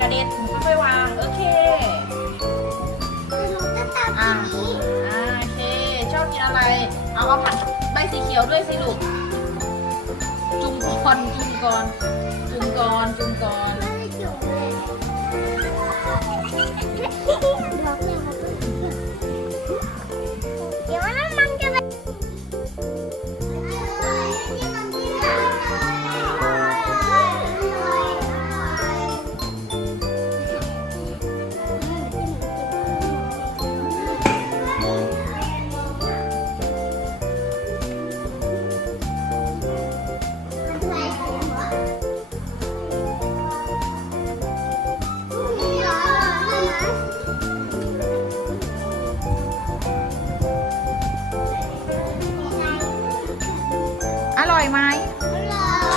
กระเด็นค่อยๆวางโอเคหนูจะตัดอ่าทีนี้อ่าโอเคชอบกินอะไร เอาเอาผัดใบสีเขียวด้วยสิลูกจุ่มก่อนจุ่มก่อนจุ่มก่อนจุ่มก่อนไม่ อร่อยไหม อร่อย